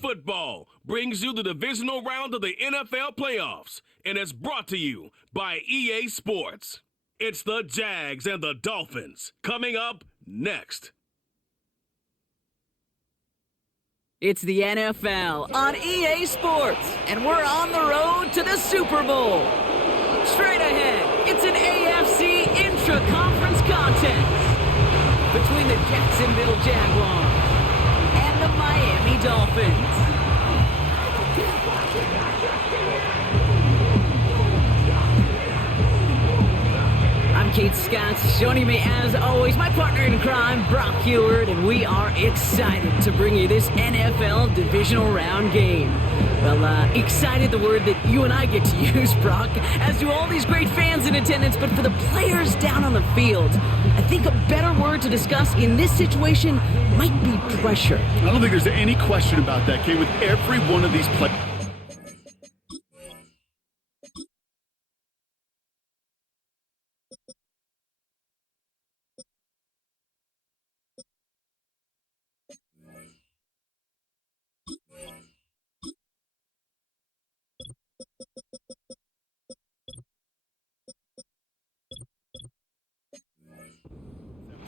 Football brings you the divisional round of the NFL playoffs, and it's brought to you by EA Sports. It's the Jags and the Dolphins coming up next. It's the NFL on EA Sports, and we're on the road to the Super Bowl. Straight ahead, it's an AFC intra-conference contest between the Jacksonville Jaguars and the Miami Dolphins. I'm Kate Scott, joining me as always, my partner in crime, Brock Heward, and we are excited to bring you this NFL divisional round game. Well, excited, the word that you and I get to use, Brock, as do all these great fans in attendance, but for the players down on the field, I think a better word to discuss in this situation might be pressure. I don't think there's any question about that, Kate, with every one of these players.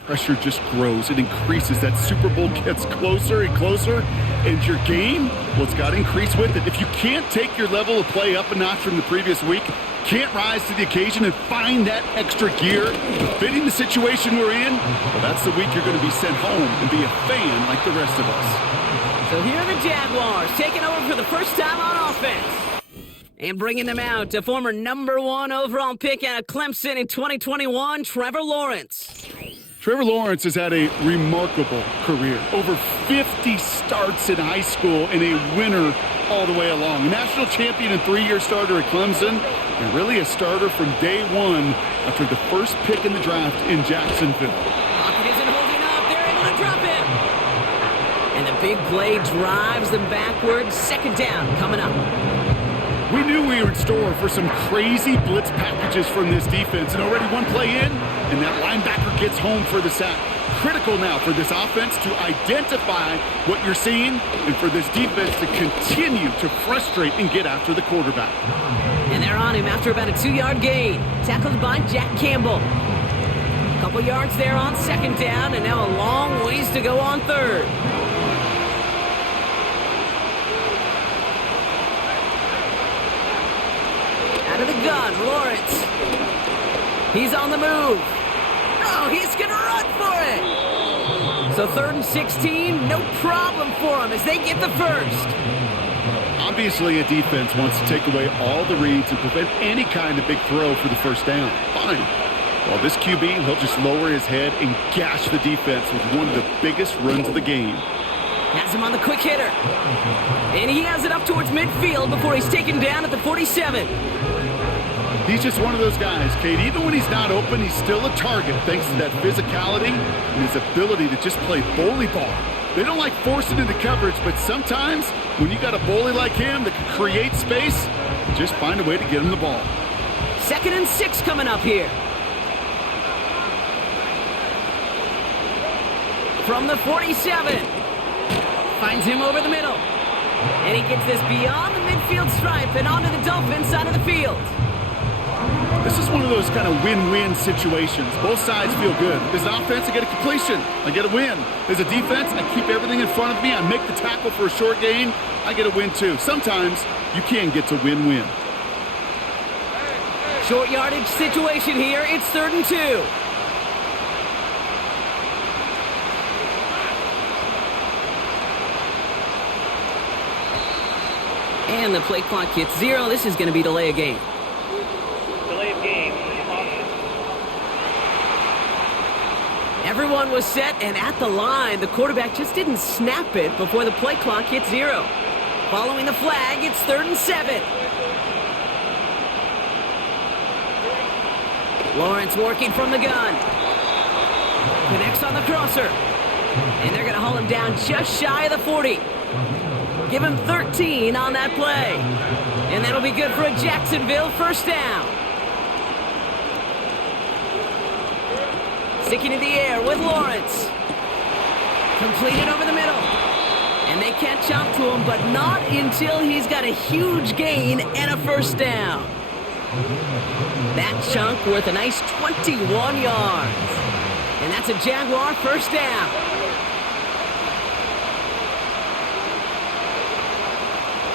Pressure just grows. It increases. That Super Bowl gets closer and closer. And your game, well, it's got to increase with it. If you can't take your level of play up a notch from the previous week, can't rise to the occasion and find that extra gear, fitting the situation we're in, well, that's the week you're going to be sent home and be a fan like the rest of us. So here are the Jaguars taking over for the first time on offense. And bringing them out, a former #1 overall pick out of Clemson in 2021, Trevor Lawrence. Trevor Lawrence has had a remarkable career. Over 50 starts in high school and a winner all the way along. A national champion and 3-year starter at Clemson, and really a starter from day one after the first pick in the draft in Jacksonville. Pocket isn't holding up. They're able to drop him. And the big play drives them backwards. Second down coming up. We knew we were in store for some crazy blitz packages from this defense, and already one play in, and that linebacker gets home for the sack. Critical now for this offense to identify what you're seeing, and for this defense to continue to frustrate and get after the quarterback. And they're on him after about a 2-yard gain. Tackled by Jack Campbell. Couple yards there on second down, and now a long ways to go on third. Out of the gun, Lawrence. He's on the move. Oh, he's going to run for it. So 3rd and 16, no problem for him as they get the first. Obviously, a defense wants to take away all the reads and prevent any kind of big throw for the first down. Fine. Well, this QB, he'll just lower his head and gash the defense with one of the biggest runs of the game. Has him on the quick hitter. And he has it up towards midfield before he's taken down at the 47. He's just one of those guys, Kate. Even when he's not open, he's still a target thanks to that physicality and his ability to just play bully ball. They don't like forcing into coverage, but sometimes when you got a bully like him that can create space, just find a way to get him the ball. 2nd and 6 coming up here. From the 47. Finds him over the middle. And he gets this beyond the midfield stripe and onto the Dolphins side of the field. This is one of those kind of win-win situations. Both sides feel good. As an offense, I get a completion. I get a win. As a defense, I keep everything in front of me. I make the tackle for a short gain. I get a win too. Sometimes you can get to win-win. Short yardage situation here. It's 3rd and 2. And the play clock hits 0. This is going to be delay of game. Delay of game. Everyone was set and at the line. The quarterback just didn't snap it before the play clock hit 0. Following the flag, it's 3rd and 7. Lawrence working from the gun. Connects on the crosser. And they're going to haul him down just shy of the 40. Give him 13 on that play. And that'll be good for a Jacksonville first down. Sticking in the air with Lawrence. Completed over the middle. And they catch up to him, but not until he's got a huge gain and a first down. That chunk worth a nice 21 yards. And that's a Jaguar first down.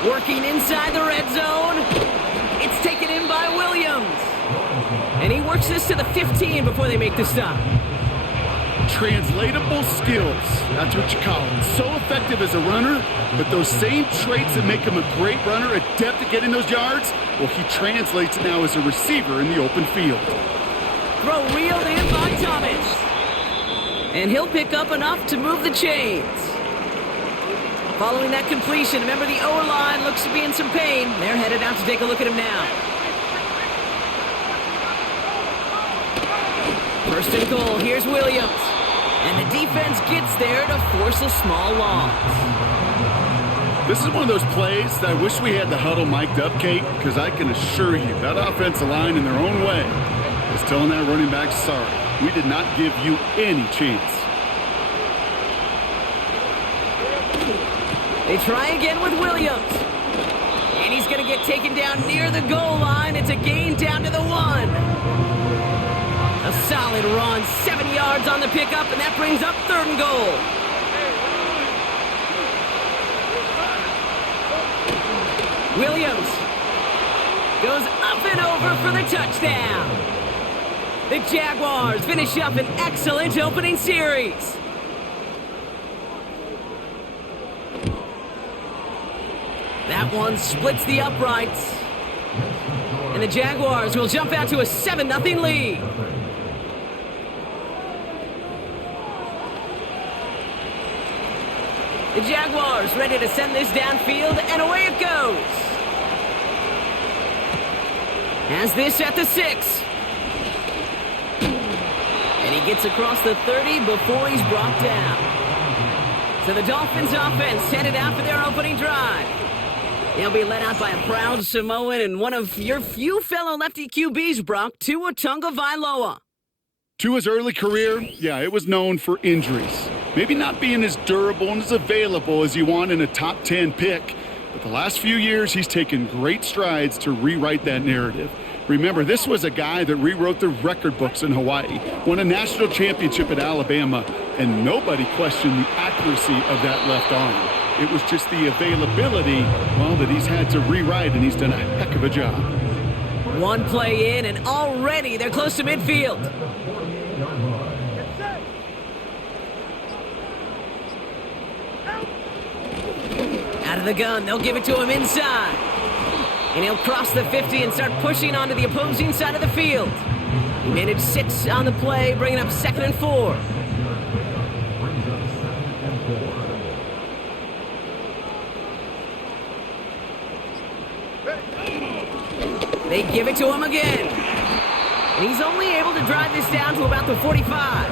Working inside the red zone. It's taken in by Williams. And he works this to the 15 before they make the stop. Translatable skills, that's what you call him. So effective as a runner, but those same traits that make him a great runner, adept at getting those yards, well, he translates it now as a receiver in the open field. Throw reeled in by Thomas. And he'll pick up enough to move the chains. Following that completion, remember the O-line looks to be in some pain. They're headed out to take a look at him now. First and goal, here's Williams. And the defense gets there to force a small loss. This is one of those plays that I wish we had the huddle mic'd up, Kate, because I can assure you that offensive line in their own way is telling that running back, sorry, we did not give you any chance. They try again with Williams. And he's going to get taken down near the goal line. It's a gain down to the 1. A solid run, 7 yards on the pickup, and that brings up 3rd and goal. Williams goes up and over for the touchdown. The Jaguars finish up an excellent opening series. That one splits the uprights. And the Jaguars will jump out to a 7-0 lead. The Jaguars ready to send this downfield, and away it goes. Has this at the 6. And he gets across the 30 before he's brought down. So the Dolphins offense headed out for their opening drive. They'll be led out by a proud Samoan and one of your few fellow lefty QBs, Brock, Tua Tagovailoa. Tua's early career, yeah, it was known for injuries. Maybe not being as durable and as available as you want in a top 10 pick. But the last few years, he's taken great strides to rewrite that narrative. Remember, this was a guy that rewrote the record books in Hawaii, won a national championship at Alabama, and nobody questioned the accuracy of that left arm. It was just the availability, well, that he's had to rewrite, and he's done a heck of a job. One play in, and already they're close to midfield. Out of the gun, they'll give it to him inside. And he'll cross the 50 and start pushing onto the opposing side of the field. He managed 6 on the play, bringing up 2nd and 4. They give it to him again. And he's only able to drive this down to about the 45.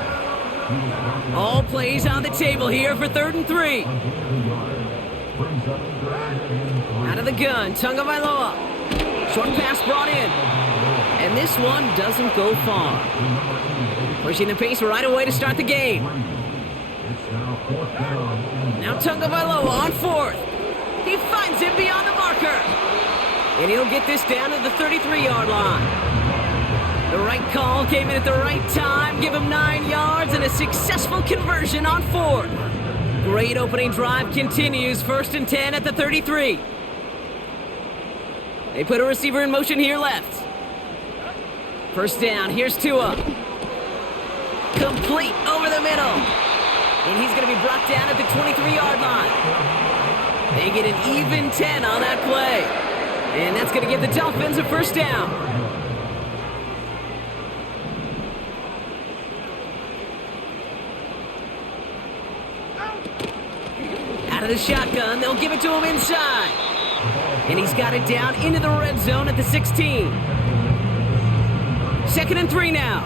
All plays on the table here for 3rd and 3. Out of the gun, Tagovailoa. Short pass brought in. And this one doesn't go far. Pushing the pace right away to start the game. Now Tagovailoa on 4th. He finds it beyond the marker. And he'll get this down to the 33-yard line. The right call came in at the right time. Give him 9 yards and a successful conversion on 4th. Great opening drive continues. 1st and 10 at the 33. They put a receiver in motion here left. First down. Here's Tua. Complete over the middle. And he's going to be brought down at the 23-yard line. They get an even 10 on that play. And that's going to give the Dolphins a first down. Out of the shotgun, they'll give it to him inside. And he's got it down into the red zone at the 16. 2nd and 3 now.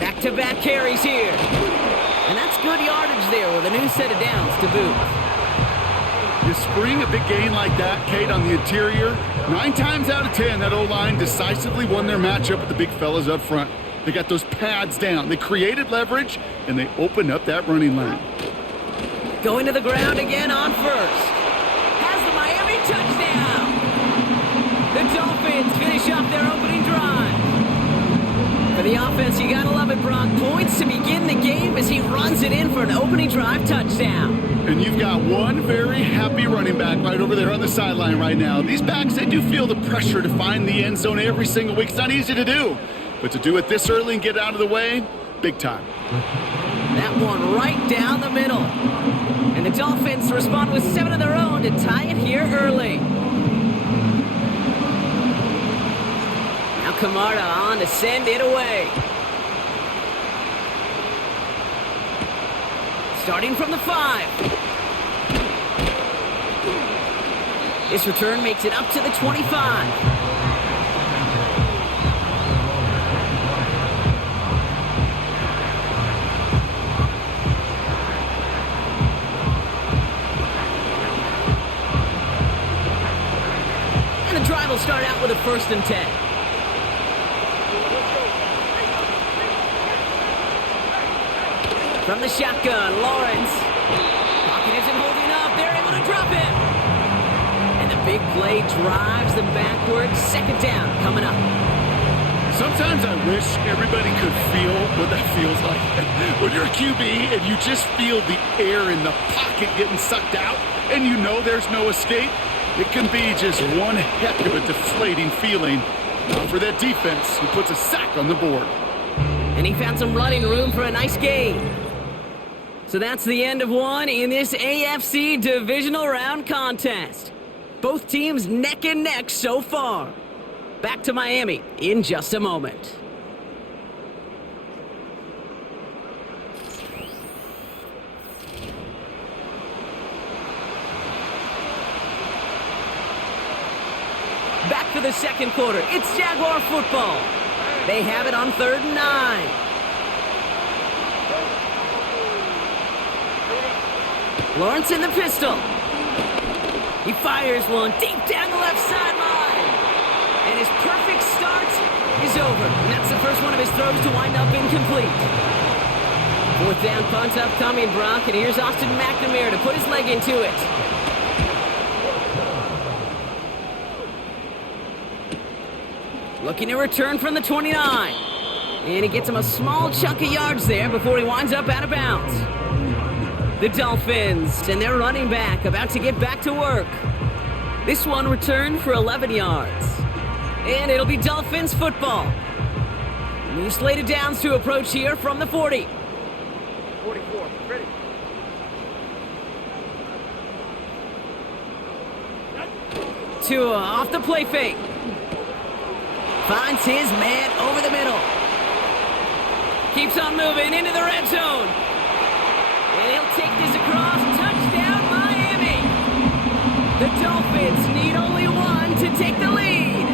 Back-to-back carries here. And that's good yardage there with a new set of downs to boot. You spring a big gain like that, Kate, on the interior, 9 times out of 10, that O-line decisively won their matchup with the big fellas up front. They got those pads down. They created leverage, and they opened up that running lane. Going to the ground again on first. Has the Miami touchdown. The Dolphins finish off their opening drive. For the offense, you gotta love it, Brock. Points to begin the game as he runs it in for an opening drive touchdown. And you've got one very happy running back right over there on the sideline right now. These backs, they do feel the pressure to find the end zone every single week. It's not easy to do. But to do it this early and get out of the way, big time. That one right down the middle. And the Dolphins respond with 7 of their own to tie it here early. Now Camarda on to send it away. Starting from the 5. This return makes it up to the 25. And the drive will start out with a 1st and 10. From the shotgun, Lawrence. Pocket isn't holding up. They're able to drop him. And the big play drives them backwards. 2nd down coming up. Sometimes I wish everybody could feel what that feels like. When you're a QB and you just feel the air in the pocket getting sucked out and you know there's no escape, it can be just one heck of a deflating feeling. For that defense, who puts a sack on the board. And he found some running room for a nice gain. So that's the end of one in this AFC Divisional Round contest. Both teams neck and neck so far. Back to Miami in just a moment. Back for the 2nd quarter. It's Jaguar football. They have it on 3rd and 9. Lawrence in the pistol. He fires one deep down the left sideline. And his perfect start is over. And that's the first one of his throws to wind up incomplete. 4th down punt upcoming, Brock. And here's Austin McNamara to put his leg into it. Looking to return from the 29. And he gets him a small chunk of yards there before he winds up out of bounds. The Dolphins and their running back about to get back to work. This one returned for 11 yards. And it'll be Dolphins football. New slated downs to approach here from the 40. 44, ready. Tua off the play fake. Finds his man over the middle. Keeps on moving into the red zone. And he'll take this across. Touchdown, Miami. The Dolphins need only one to take the lead.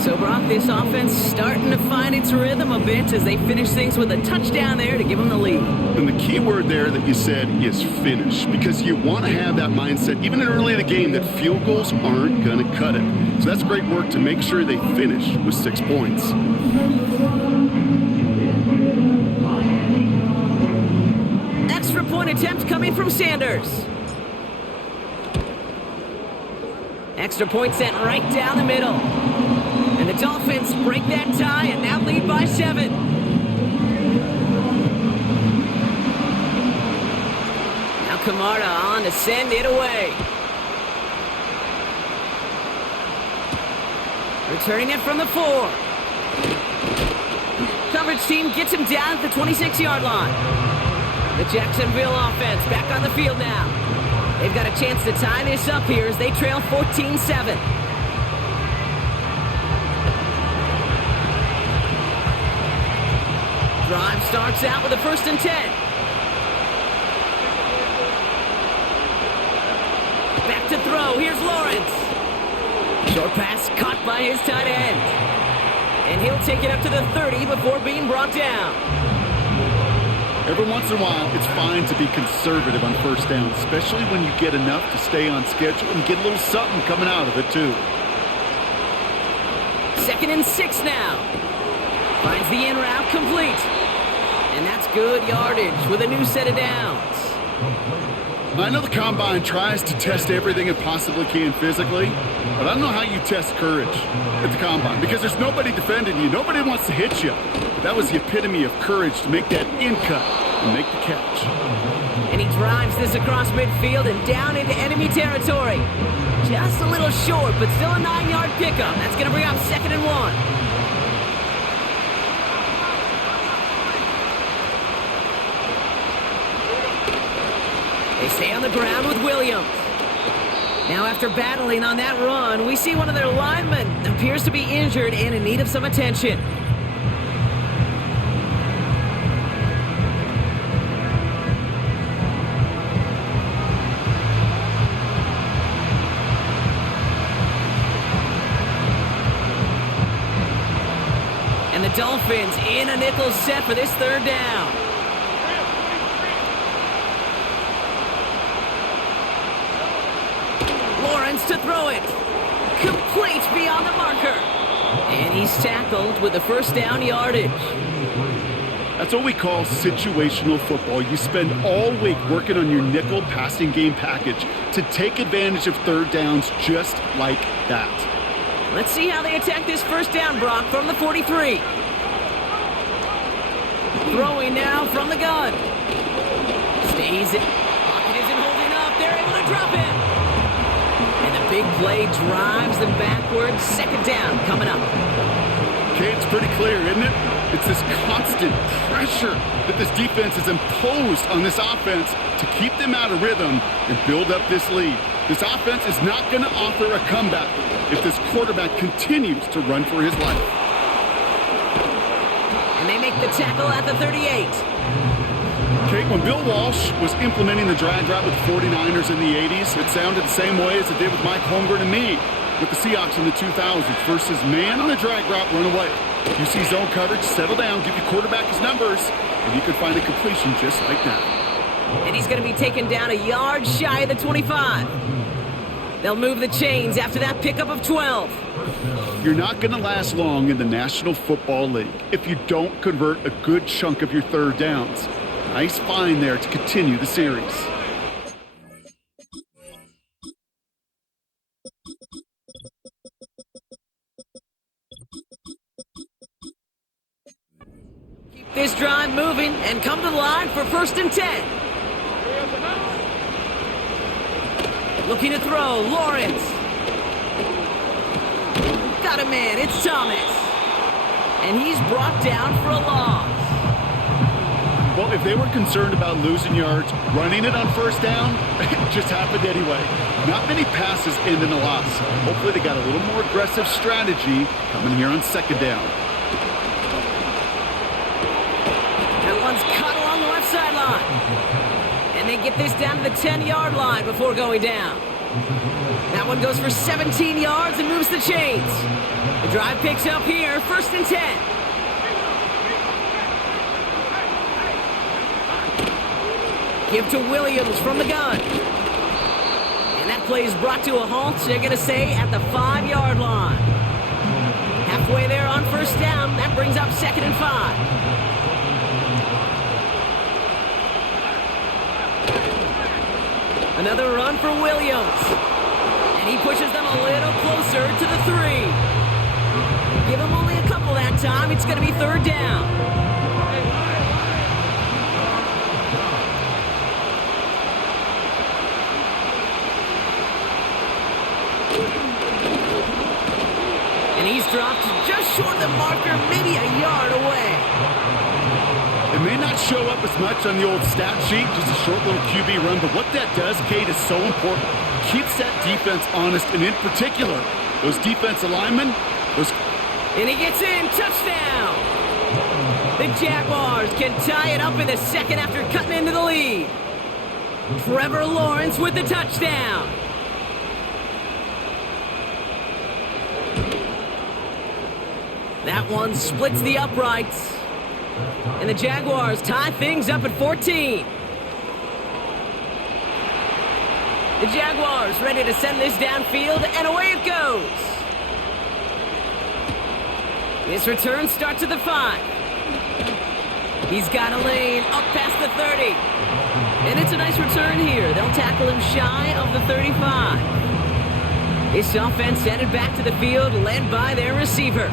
So, Brock, this offense starting to find its rhythm a bit as they finish things with a touchdown there to give them the lead. And the key word there that you said is finish, because you want to have that mindset, even early in the game, that field goals aren't going to cut it. So that's great work to make sure they finish with 6 points. Extra point attempt coming from Sanders. Extra point sent right down the middle. And the Dolphins break that tie and now lead by 7. Now Camarda on to send it away. Returning it from the 4. Coverage team gets him down at the 26-yard line. The Jacksonville offense back on the field now. They've got a chance to tie this up here as they trail 14-7. Drive starts out with a 1st and 10. Back to throw. Here's Lawrence. Short pass caught by his tight end. And he'll take it up to the 30 before being brought down. Every once in a while, it's fine to be conservative on first down, especially when you get enough to stay on schedule and get a little something coming out of it, too. 2nd and 6 now. Finds the in route complete. And that's good yardage with a new set of downs. I know the Combine tries to test everything it possibly can physically, but I don't know how you test courage at the Combine because there's nobody defending you. Nobody wants to hit you. But that was the epitome of courage to make that in cut and make the catch. And he drives this across midfield and down into enemy territory. Just a little short, but still a 9-yard pickup. That's going to bring up 2nd and 1. They stay on the ground with Williams. Now after battling on that run, we see one of their linemen appears to be injured and in need of some attention. And the Dolphins in a nickel set for this 3rd down. To throw it. Complete beyond the marker. And he's tackled with the 1st down yardage. That's what we call situational football. You spend all week working on your nickel passing game package to take advantage of 3rd downs just like that. Let's see how they attack this 1st down, Brock, from the 43. Throwing now from the gun. Stays it. Pocket isn't holding up. They're able to drop him. Big play drives them backwards. 2nd down coming up. Okay, it's pretty clear, isn't it? It's this constant pressure that this defense has imposed on this offense to keep them out of rhythm and build up this lead. This offense is not going to offer a comeback if this quarterback continues to run for his life. And they make the tackle at the 38. Okay, when Bill Walsh was implementing the drag route with the 49ers in the 80s, it sounded the same way as it did with Mike Holmgren and me with the Seahawks in the 2000s versus man on a drag route, run away. You see zone coverage, settle down, give your quarterback his numbers, and you can find a completion just like that. And he's going to be taken down a yard shy of the 25. They'll move the chains after that pickup of 12. You're not going to last long in the National Football League if you don't convert a good chunk of your 3rd downs. Nice find there to continue the series. Keep this drive moving and come to the line for 1st and 10. Looking to throw, Lawrence. Got a man, it's Thomas. And he's brought down for a loss. Well, if they were concerned about losing yards, running it on 1st down, it just happened anyway. Not many passes end in a loss. Hopefully they got a little more aggressive strategy coming here on 2nd down. That one's caught along the left sideline. And they get this down to the 10-yard line before going down. That one goes for 17 yards and moves the chains. The drive picks up here, 1st and 10. Give to Williams from the gun. And that play is brought to a halt, they're going to say, at the 5-yard line. Halfway there on 1st down, that brings up 2nd and 5. Another run for Williams. And he pushes them a little closer to the 3. Give him only a couple that time, it's going to be 3rd down. And he's dropped just short of the marker, maybe a yard away. It may not show up as much on the old stat sheet, just a short little QB run, but what that does, Kate, is so important. Keeps that defense honest, and in particular, those defensive linemen, And he gets in, touchdown! The Jaguars can tie it up in the 2nd after cutting into the lead. Trevor Lawrence with the touchdown. That one splits the uprights. And the Jaguars tie things up at 14. The Jaguars ready to send this downfield, and away it goes. This return starts at the 5. He's got a lane up past the 30. And it's a nice return here. They'll tackle him shy of the 35. This offense headed back to the field, led by their receiver.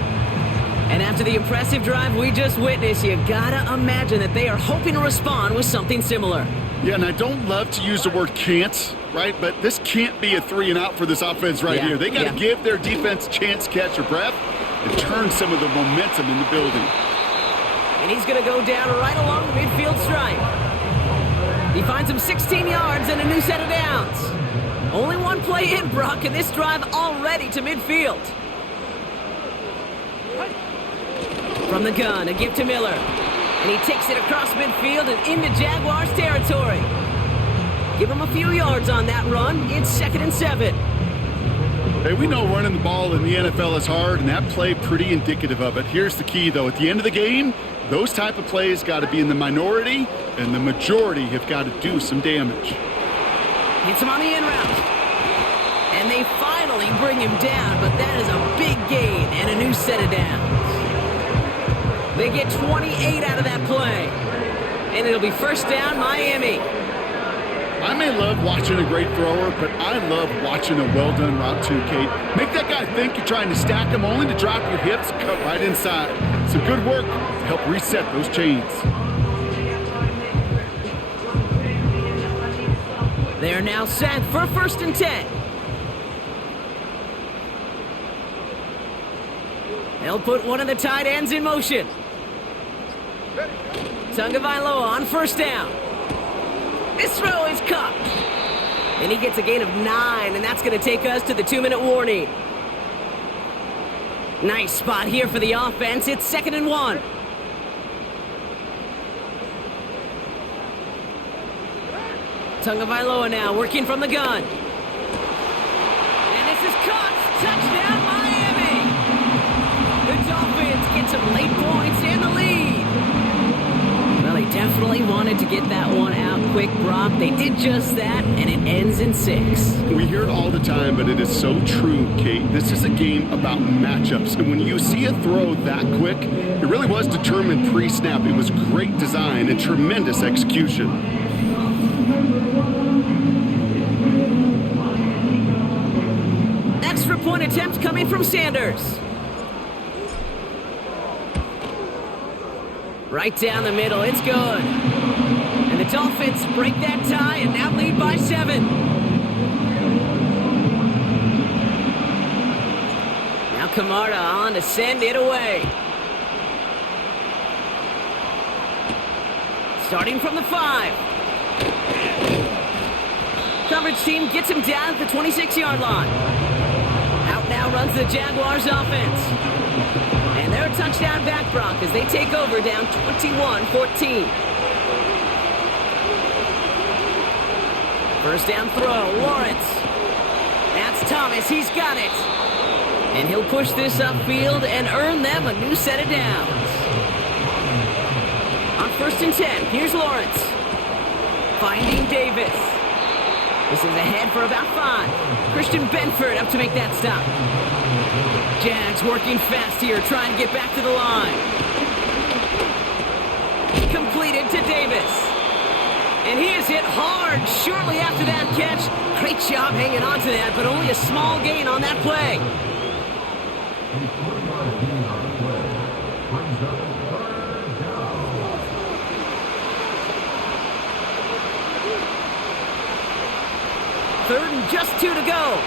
And after the impressive drive we just witnessed, you gotta imagine that they are hoping to respond with something similar. Yeah, and I don't love to use the word can't, right? But this can't be a 3 and out for this offense right here. They got to give their defense a chance to catch their breath and turn some of the momentum in the building. And he's going to go down right along the midfield stripe. He finds him 16 yards and a new set of downs. Only one play in, Brock, and this drive already to midfield. From the gun, a gift to Miller. And he takes it across midfield and into Jaguars territory. Give him a few yards on that run. It's 2nd and 7. Hey, we know running the ball in the NFL is hard, and that play pretty indicative of it. Here's the key, though. At the end of the game, those type of plays got to be in the minority, and the majority have got to do some damage. Hits him on the in route. And they finally bring him down, but that is a big gain and a new set of downs. They get 28 out of that play. And it'll be first down, Miami. I may love watching a great thrower, but I love watching a well-done route too, Kate. Make that guy think you're trying to stack him only to drop your hips and cut right inside. Some good work to help reset those chains. They are now set for 1st and 10. They'll put one of the tight ends in motion. Tagovailoa on 1st down. This throw is caught. And he gets a gain of 9, and that's going to take us to the 2-minute warning. Nice spot here for the offense. It's 2nd and 1. Tagovailoa now working from the gun. And this is caught. Touchdown, Miami. The Dolphins get some late points and the lead. Well, they definitely wanted to get that one out quick, Brock. They did just that, and it ends in 6. We hear it all the time, but it is so true, Kate. This is a game about matchups, and when you see a throw that quick, it really was determined pre-snap. It was great design and tremendous execution. Extra point attempt coming from Sanders. Right down the middle, it's good. And the Dolphins break that tie and now lead by 7. Now Camarda on to send it away. Starting from the 5. Coverage team gets him down at the 26-yard line. Out now runs the Jaguars offense. And they're a touchdown back, Brock, as they take over down 21-14. First down throw, Lawrence. That's Thomas, he's got it. And he'll push this upfield and earn them a new set of downs. On 1st and 10, here's Lawrence. Finding Davis. This is ahead for about 5. Christian Benford up to make that stop. Jags working fast here, trying to get back to the line. Completed to Davis. And he is hit hard shortly after that catch. Great job hanging on to that, but only a small gain on that play. Third and just 2 to go.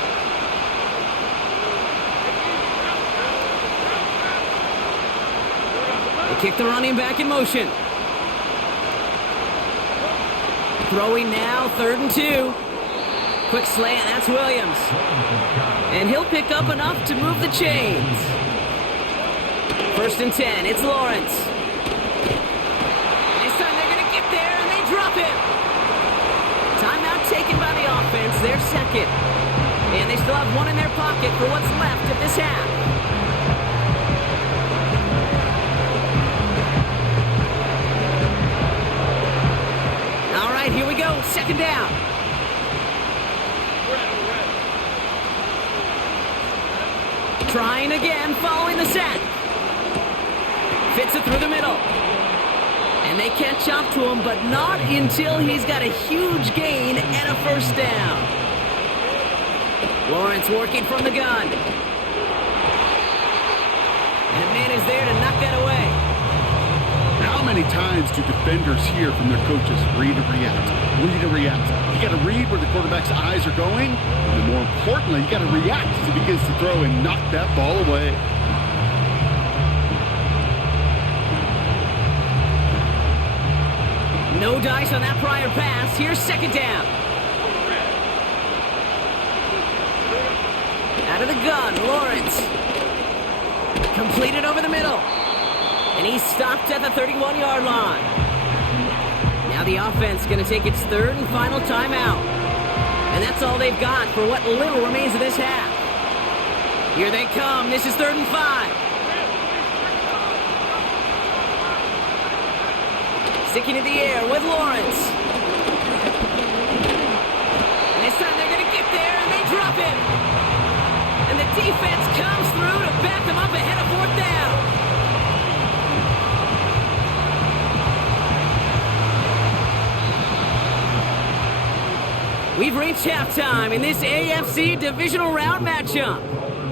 They kick the running back in motion. Throwing now, 3rd and 2. Quick slant, that's Williams. And he'll pick up enough to move the chains. 1st and 10, it's Lawrence. This time they're going to get there, and they drop him. Timeout taken by the offense, their 2nd. And they still have one in their pocket for what's left of this half. second down. Trying again, following the sack. Fits it through the middle. And they catch up to him, but not until he's got a huge gain and a first down. Lawrence working from the gun. And man is there to knock that away. How many times do defenders hear from their coaches, read and react, read and react? You got to read where the quarterback's eyes are going, and more importantly, you got to react as he begins to throw and knock that ball away. No dice on that prior pass. Here's second down. Out of the gun, Lawrence. Completed over the middle. And he's stopped at the 31-yard line. Now the offense going to take its third and final timeout. And that's all they've got for what little remains of this half. Here they come. This is 3rd and 5. Sticking in the air with Lawrence. And this time they're going to get there, and they drop him. And the defense comes through to back them up ahead of 4th down. We've reached halftime in this AFC Divisional Round matchup.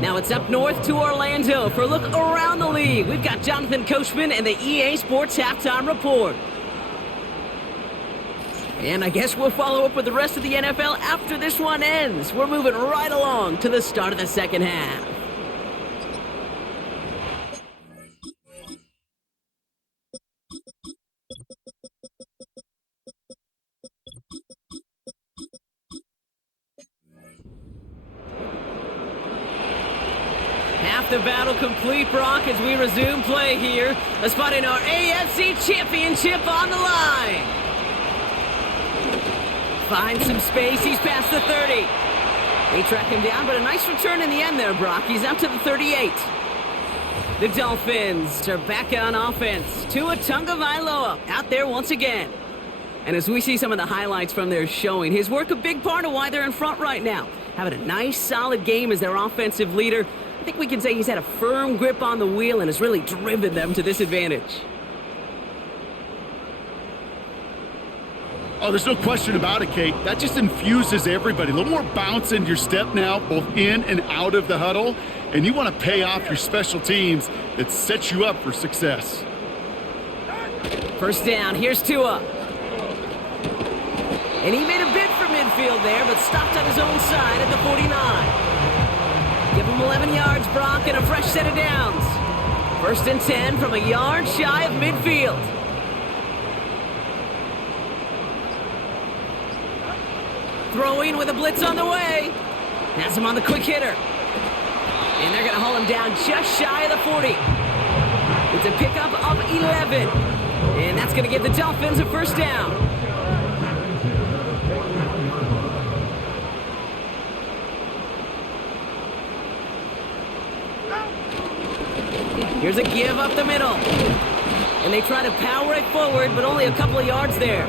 Now it's up north to Orlando for a look around the league. We've got Jonathan Coachman and the EA Sports Halftime Report. And I guess we'll follow up with the rest of the NFL after this one ends. We're moving right along to the start of the second half. Half the battle complete, Brock, as we resume play here. A spot in our AFC Championship on the line. Finds some space. He's past the 30. They track him down, but a nice return in the end there, Brock. He's up to the 38. The Dolphins are back on offense. Tua Tagovailoa out there once again. And as we see some of the highlights from their showing, his work a big part of why they're in front right now. Having a nice, solid game as their offensive leader. I think we can say he's had a firm grip on the wheel and has really driven them to this advantage. Oh, there's no question about it, Kate. That just infuses everybody. A little more bounce in your step now, both in and out of the huddle. And you want to pay off your special teams that sets you up for success. First down, here's Tua. And he made a bid for midfield there, but stopped on his own side at the 49. Give him 11 yards, Brock, and a fresh set of downs. 1st and 10 from a yard shy of midfield. Throwing with a blitz on the way. Has him on the quick hitter. And they're going to haul him down just shy of the 40. It's a pickup of 11. And that's going to give the Dolphins a first down. Here's a give up the middle. And they try to power it forward, but only a couple of yards there.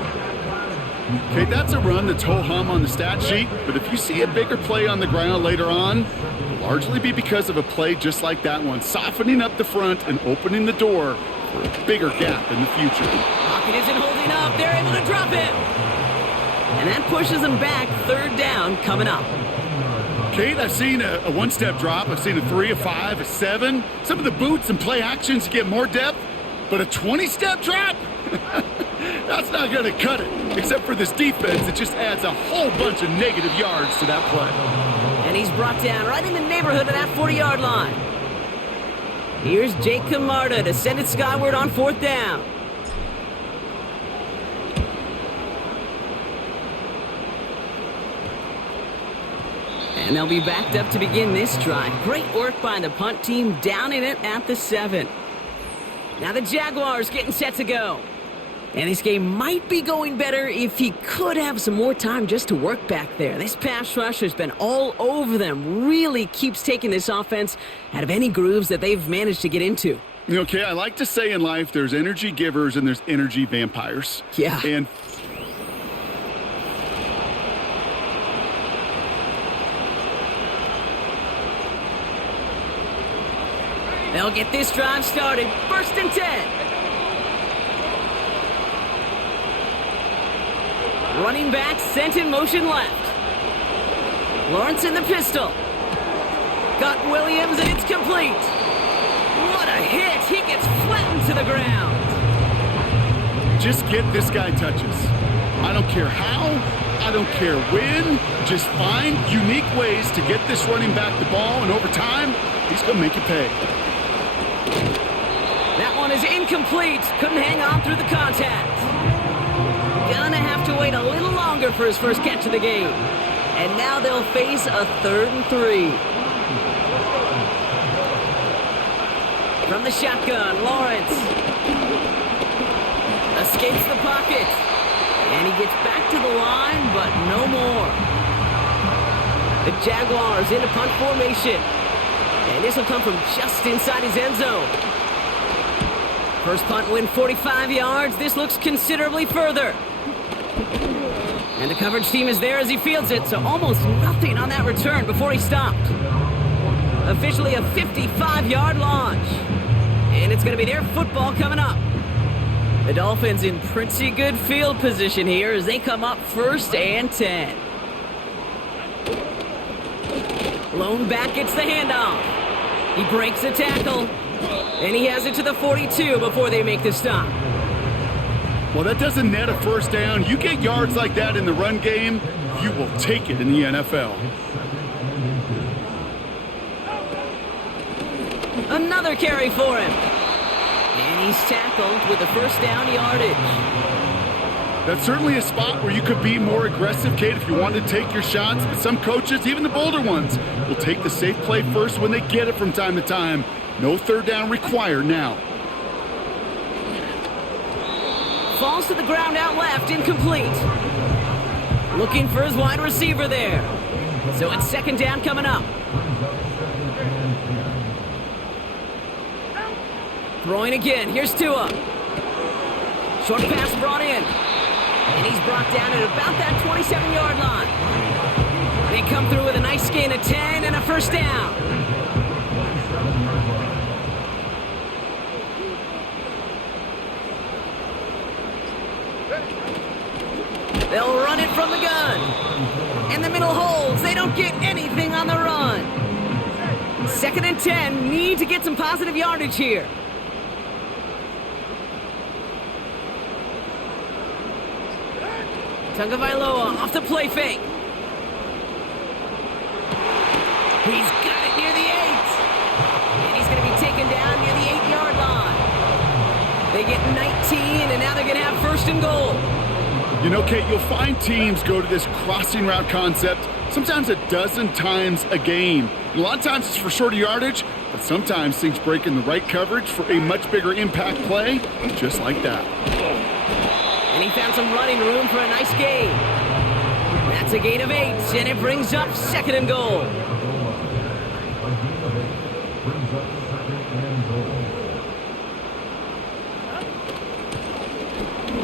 Okay, that's a run that's ho-hum on the stat sheet, but if you see a bigger play on the ground later on, it'll largely be because of a play just like that one, softening up the front and opening the door for a bigger gap in the future. Pocket isn't holding up. They're able to drop him. And that pushes them back. 3rd down coming up. Kate, I've seen a one-step drop. I've seen a 3, a 5, a 7. Some of the boots and play actions get more depth, but a 20-step drop? That's not going to cut it. Except for this defense, it just adds a whole bunch of negative yards to that play. And he's brought down right in the neighborhood of that 40-yard line. Here's Jake Camarda to send it skyward on 4th down. And they'll be backed up to begin this drive. Great work by the punt team, down in it at the 7. Now the Jaguars getting set to go. And this game might be going better if he could have some more time just to work back there. This pass rush has been all over them. Really keeps taking this offense out of any grooves that they've managed to get into. Okay, I like to say in life there's energy givers and there's energy vampires. Yeah. And They'll get this drive started. 1st and 10. Running back sent in motion left. Lawrence in the pistol. Got Williams, and it's complete. What a hit. He gets flattened to the ground. Just get this guy touches. I don't care how, I don't care when. Just find unique ways to get this running back the ball, and over time, he's going to make you pay. That one is incomplete. Couldn't hang on through the contact. Gonna have to wait a little longer for his first catch of the game. And now they'll face a 3rd and 3. From the shotgun, Lawrence escapes the pocket. And he gets back to the line, but no more. The Jaguars into punt formation. And this will come from just inside his end zone. First punt win 45 yards. This looks considerably further. And the coverage team is there as he fields it, so almost nothing on that return before he stopped. Officially a 55-yard launch. And it's going to be their football coming up. The Dolphins in pretty good field position here as they come up 1st and 10. Lone back gets the handoff. He breaks a tackle. And he has it to the 42 before they make the stop. Well, that doesn't net a first down. You get yards like that in the run game, you will take it in the NFL. Another carry for him. And he's tackled with the first down yardage. That's certainly a spot where you could be more aggressive, Kate, if you wanted to take your shots. But some coaches, even the bolder ones, will take the safe play first when they get it from time to time. No 3rd down required now. Falls to the ground out left, incomplete. Looking for his wide receiver there. So it's 2nd down coming up. Throwing again, here's Tua. Short pass brought in. And he's brought down at about that 27-yard line. They come through with a nice gain of 10 and a first down. They'll run it from the gun. And the middle holds. They don't get anything on the run. 2nd and 10. Need to get some positive yardage here. Tagovailoa off the play fake. He's got it near the 8. And he's going to be taken down near the 8-yard line. They get 19, and now they're going to have 1st and goal. You know, Kate, you'll find teams go to this crossing route concept sometimes a dozen times a game. A lot of times it's for shorter yardage, but sometimes things break in the right coverage for a much bigger impact play, just like that. And he found some running room for a nice gain. That's a gain of 8, and it brings up 2nd and goal.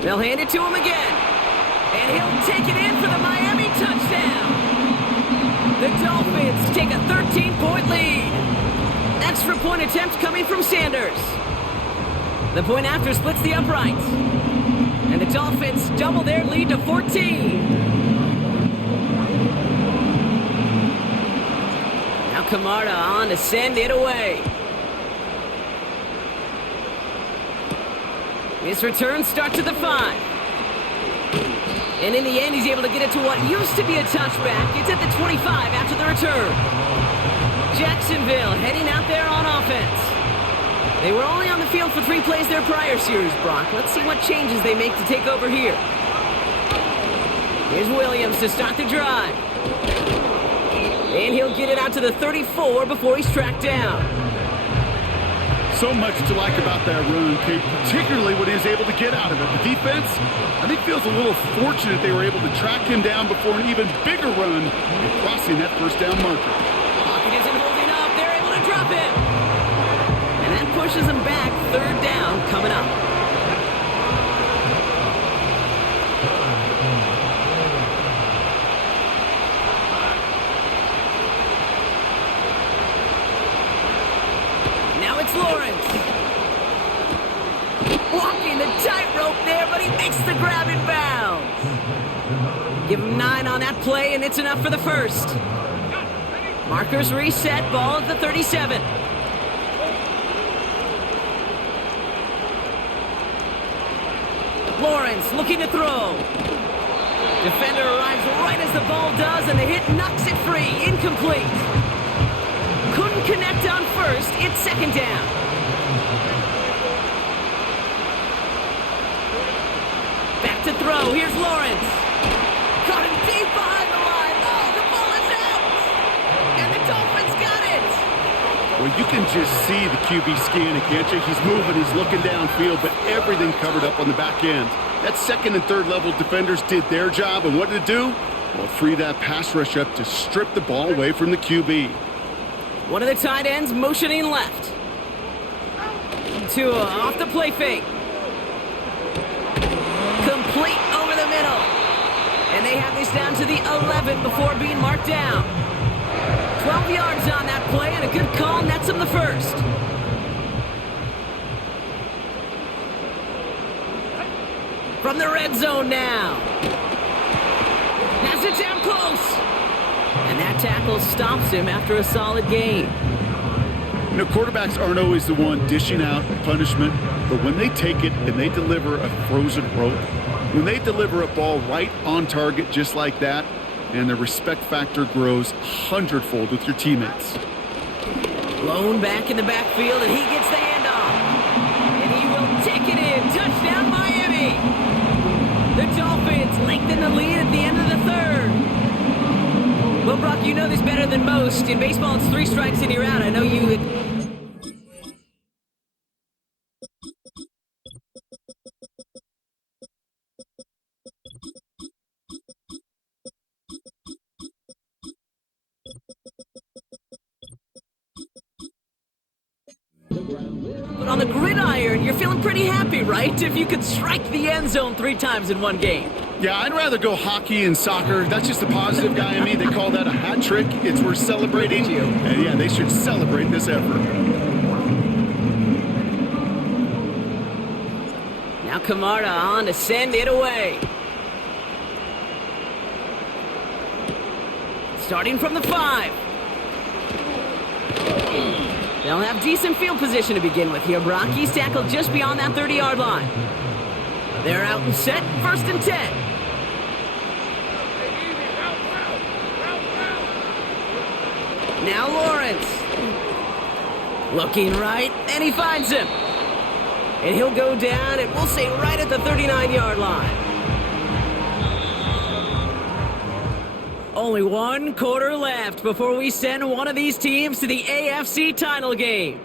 They'll hand it to him again. And he'll take it in for the Miami touchdown. The Dolphins take a 13-point lead. Extra point attempt coming from Sanders. The point after splits the uprights. And the Dolphins double their lead to 14. Now Camarda on to send it away. His return starts at the 5. And in the end, he's able to get it to what used to be a touchback. It's at the 25 after the return. Jacksonville heading out there on offense. They were only on the field for 3 plays their prior series, Brock. Let's see what changes they make to take over here. Here's Williams to start the drive. And he'll get it out to the 34 before he's tracked down. So much to like about that run, Kate, particularly what he was able to get out of it. The defense, I think, feels a little fortunate they were able to track him down before an even bigger run and crossing that first down marker. Pocket isn't holding up. They're able to drop it. And that pushes him back. 3rd down coming up. Now it's Lawrence. Walking the tightrope there, but he makes the grab in bounds. Give him 9 on that play, and it's enough for the first. Markers reset, ball at the 37. Lawrence looking to throw. Defender arrives right as the ball does, and the hit knocks it free. Incomplete. Couldn't connect on first. It's second down. Back to throw. Here's Lawrence. Caught him deep behind the line. Oh, the ball is out. And the Dolphins got it. Well, you can just see the QB scanning, can't you? He's moving, he's looking downfield, but everything covered up on the back end. That second and third level defenders did their job, and what did it do? Well, free that pass rush up to strip the ball away from the QB. One of the tight ends motioning left. Tua off the play fake. Complete over the middle. And they have this down to the 11 before being marked down. 12 yards on that play, and a good call nets him the first. From the red zone now. Has it down close. And that tackle stops him after a solid gain. You know, quarterbacks aren't always the one dishing out punishment, but when they take it and they deliver a frozen rope, when they deliver a ball right on target just like that, and the respect factor grows 100-fold with your teammates. Blown back in the backfield, and he gets the handoff. And he will take it in. Touchdown, Miami! The Dolphins lengthen the lead at the end of the third. Well, Brock, you know this better than most. In baseball, it's 3 strikes and you're out. I know you... But on the gridiron, you're feeling pretty happy, right? If you could strike the end zone 3 times in one game. Yeah, I'd rather go hockey and soccer. That's just the positive guy in me. They call that a hat trick. It's worth celebrating. And yeah, they should celebrate this effort. Now Camarda on to send it away. Starting from the 5. They'll have decent field position to begin with here, Brock. He's tackled just beyond that 30-yard line. They're out and set, 1st and 10. Now Lawrence. Looking right, and he finds him. And he'll go down, and we'll say right at the 39-yard line. Only 1 quarter left before we send one of these teams to the AFC title game.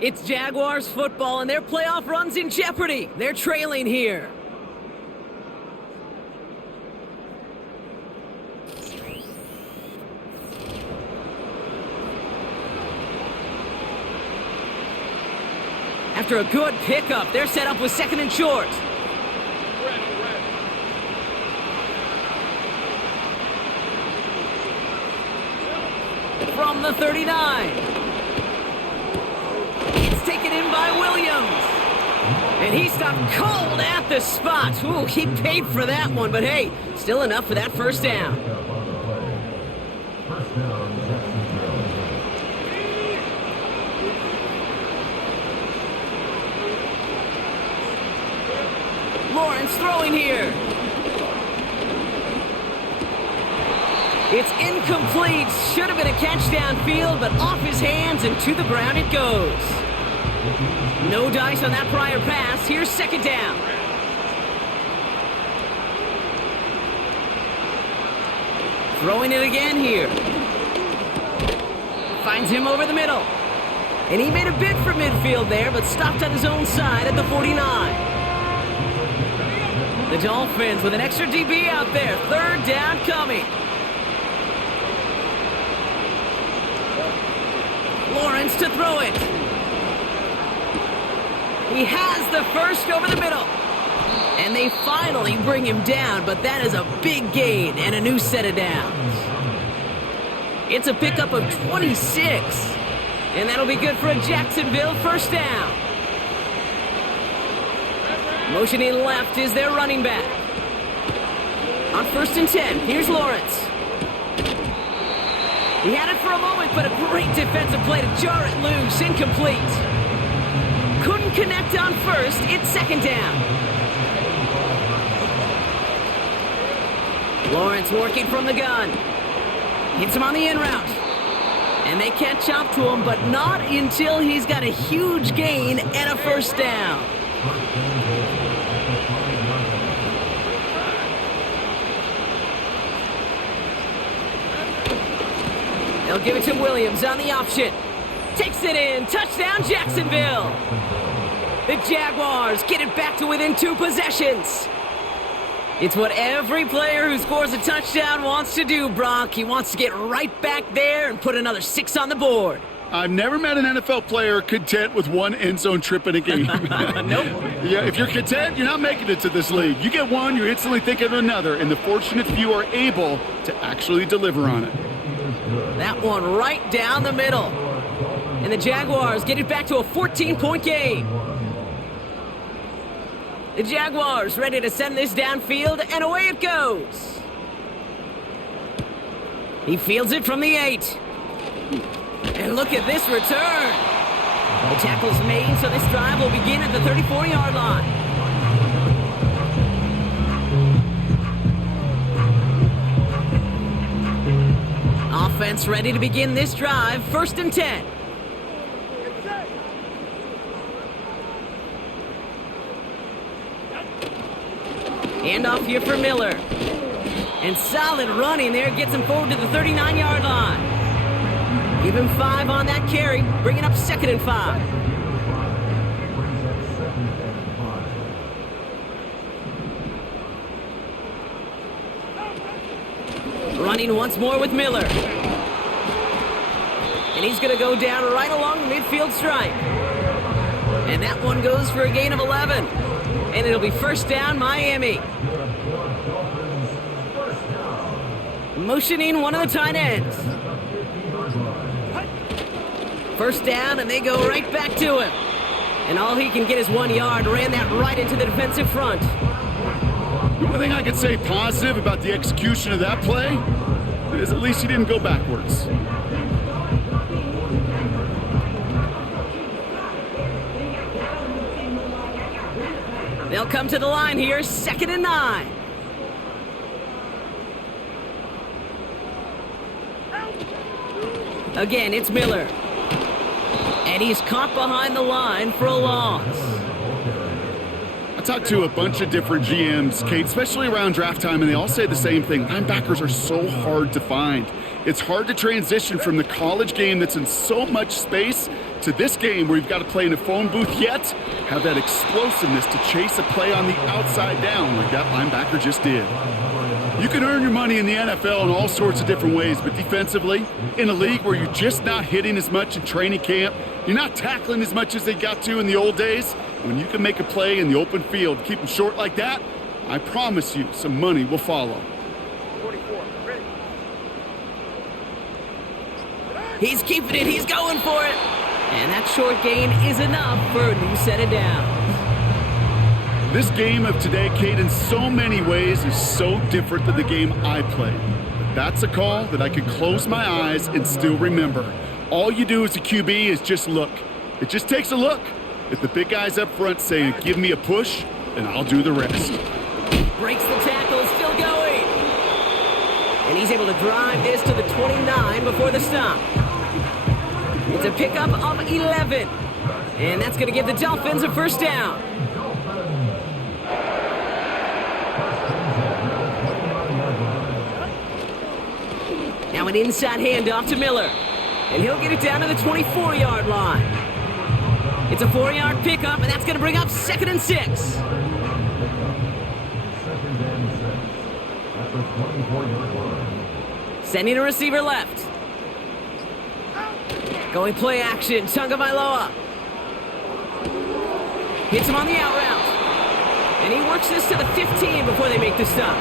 It's Jaguars football, and their playoff run's in jeopardy. They're trailing here. After a good pickup, they're set up with 2nd and short. From the 39. It's taken in by Williams. And he stopped cold at the spot. Ooh, he paid for that one, but hey, still enough for that first down. Lawrence throwing here. It's incomplete. Should have been a catch downfield, but off his hands and to the ground it goes. No dice on that prior pass. Here's 2nd down. Throwing it again here. Finds him over the middle. And he made a bid for midfield there, but stopped on his own side at the 49. The Dolphins with an extra DB out there. 3rd down coming. Lawrence to throw it. He has the first over the middle. And they finally bring him down, but that is a big gain and a new set of downs. It's a pickup of 26. And that'll be good for a Jacksonville first down. Motioning left is their running back. On 1st and 10, here's Lawrence. He had it for a moment, but a great defensive play to jar it loose. Incomplete. Couldn't connect on first. It's 2nd down. Lawrence working from the gun. Hits him on the in route. And they catch up to him, but not until he's got a huge gain and a first down. They'll give it to Williams on the option. Takes it in. Touchdown, Jacksonville. The Jaguars get it back to within 2 possessions. It's what every player who scores a touchdown wants to do, Brock. He wants to get right back there and put another 6 on the board. I've never met an NFL player content with one end zone trip in a game. Nope. Yeah, if you're content, you're not making it to this league. You get one, you instantly think of another, and the fortunate few are able to actually deliver on it. That one right down the middle. And the Jaguars get it back to a 14-point game. The Jaguars ready to send this downfield, and away it goes. He fields it from the 8. And look at this return. The tackle's made, so this drive will begin at the 34-yard line. Offense ready to begin this drive. 1st and 10. Handoff here for Miller. And solid running there gets him forward to the 39-yard line. Give him 5 on that carry, bringing up 2nd and 5. Running once more with Miller. And he's going to go down right along the midfield stripe. And that one goes for a gain of 11. And it'll be first down, Miami. Motioning one of the tight ends. First down, and they go right back to him. And all he can get is 1 yard. Ran that right into the defensive front. The only thing I could say positive about the execution of that play is at least he didn't go backwards. They'll come to the line here, 2nd and 9. Again, it's Miller. And he's caught behind the line for a loss. I talked to a bunch of different GMs, Kate, especially around draft time, and they all say the same thing. Linebackers are so hard to find. It's hard to transition from the college game that's in so much space to this game where you've got to play in a phone booth, yet have that explosiveness to chase a play on the outside down like that linebacker just did. You can earn your money in the NFL in all sorts of different ways, but defensively, in a league where you're just not hitting as much in training camp, you're not tackling as much as they got to in the old days, when you can make a play in the open field, keep them short like that, I promise you some money will follow. 44, ready. He's keeping it. He's going for it. And that short gain is enough for a new set of downs. This game of today, Kate, in so many ways is so different than the game I played. But that's a call that I can close my eyes and still remember. All you do as a QB is just look. It just takes a look. If the big guy's up front saying, give me a push, and I'll do the rest. Breaks the tackle, still going. And he's able to drive this to the 29 before the stop. It's a pickup of 11. And that's going to give the Dolphins a first down. Now an inside handoff to Miller. And he'll get it down to the 24-yard line. It's a 4-yard pickup, and that's going to bring up 2nd and 6. Sending a receiver left. Going play action, Tagovailoa. Hits him on the out route. And he works this to the 15 before they make the stop.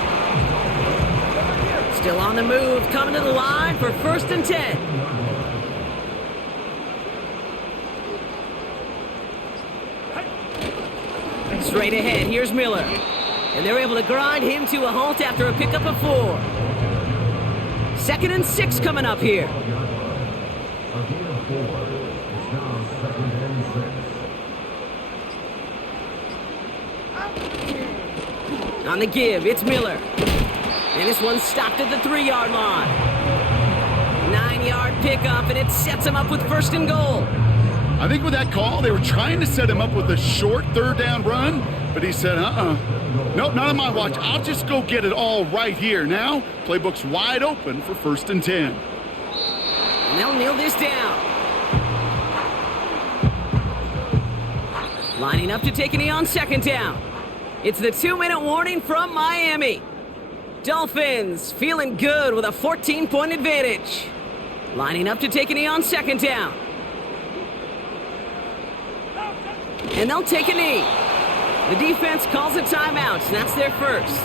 Still on the move, coming to the line for 1st and 10. Straight ahead, here's Miller. And they're able to grind him to a halt after a pickup of 4. 2nd and 6 coming up here. On the give, it's Miller. And this one's stopped at the 3-yard line. 9-yard pickup, and it sets him up with 1st and goal. I think with that call, they were trying to set him up with a short 3rd down run, but he said, nope, not on my watch. I'll just go get it all right here. Now, playbook's wide open for 1st and 10. And they'll kneel this down. Lining up to take a knee on 2nd down. It's the 2-minute warning from Miami. Dolphins feeling good with a 14-point advantage. Lining up to take a knee on 2nd down. And they'll take a knee. The defense calls a timeout, and that's their first.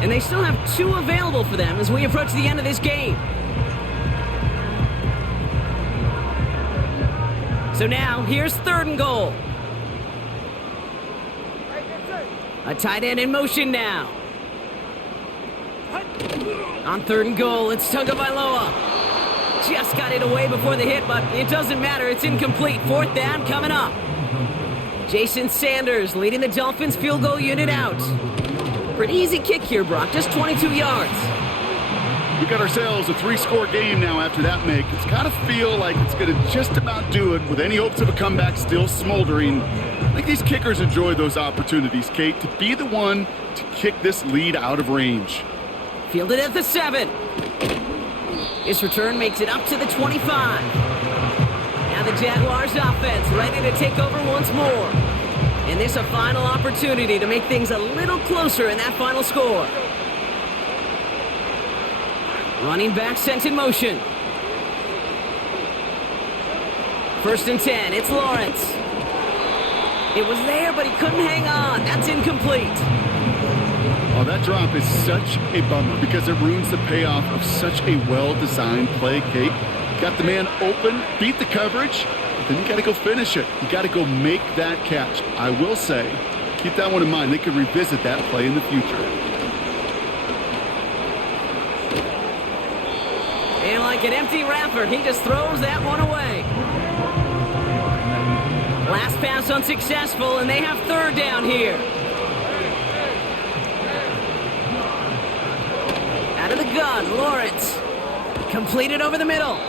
And they still have 2 available for them as we approach the end of this game. So now, here's 3rd and goal. A tight end in motion now. On 3rd and goal, it's Tagovailoa. Just got it away before the hit, but it doesn't matter. It's incomplete. 4th down coming up. Jason Sanders leading the Dolphins field goal unit out. Pretty easy kick here, Brock. Just 22 yards. We got ourselves a 3-score game now after that make. It's got to feel like it's going to just about do it with any hopes of a comeback still smoldering. I think these kickers enjoy those opportunities, Kate, to be the one to kick this lead out of range. Fielded at the 7. This return makes it up to the 25. Now the Jaguars offense ready to take over once more. And this a final opportunity to make things a little closer in that final score. Running back sent in motion. 1st and 10, it's Lawrence. It was there, but he couldn't hang on. That's incomplete. Oh, that drop is such a bummer because it ruins the payoff of such a well-designed play, Kate. Got the man open, beat the coverage, but then you got to go finish it. You got to go make that catch. I will say, keep that one in mind. They could revisit that play in the future. And like an empty wrapper, he just throws that one away. Last pass unsuccessful, and they have 3rd down here. Out of the gun, Lawrence. Completed over the middle.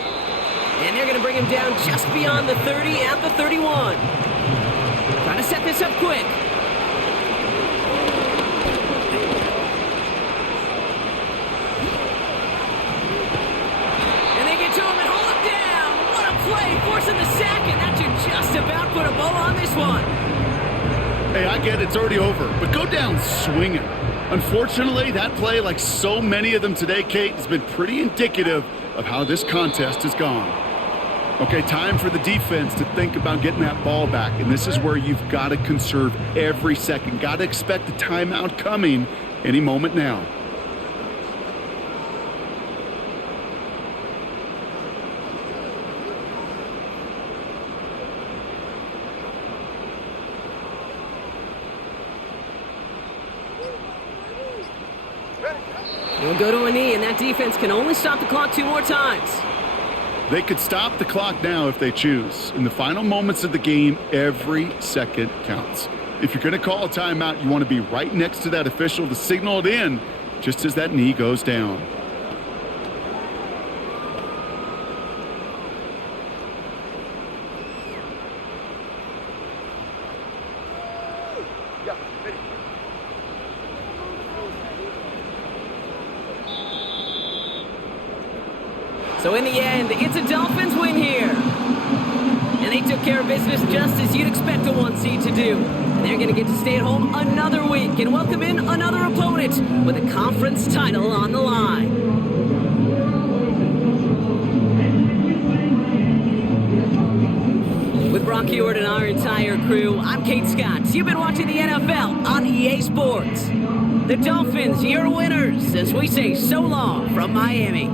And they're going to bring him down just beyond the 30 at the 31. Trying to set this up quick. And they get to him and hold him down. What a play, forcing the sack, and that should just about put a bow on this one. Hey, I get it's already over, but go down swinging. Unfortunately, that play, like so many of them today, Kate, has been pretty indicative of how this contest has gone. Okay, time for the defense to think about getting that ball back, and this is where you've got to conserve every second. Got to expect a timeout coming any moment now. He'll go to a knee, and that defense can only stop the clock 2 more times. They could stop the clock now if they choose. In the final moments of the game, every second counts. If you're going to call a timeout, you want to be right next to that official to signal it in just as that knee goes down. So in the end, it's a Dolphins win here. And they took care of business just as you'd expect a 1 seed to do. And they're going to get to stay at home another week and welcome in another opponent with a conference title on the line. With Brock Hewitt and our entire crew, I'm Kate Scott. You've been watching the NFL on EA Sports. The Dolphins, your winners, as we say so long from Miami.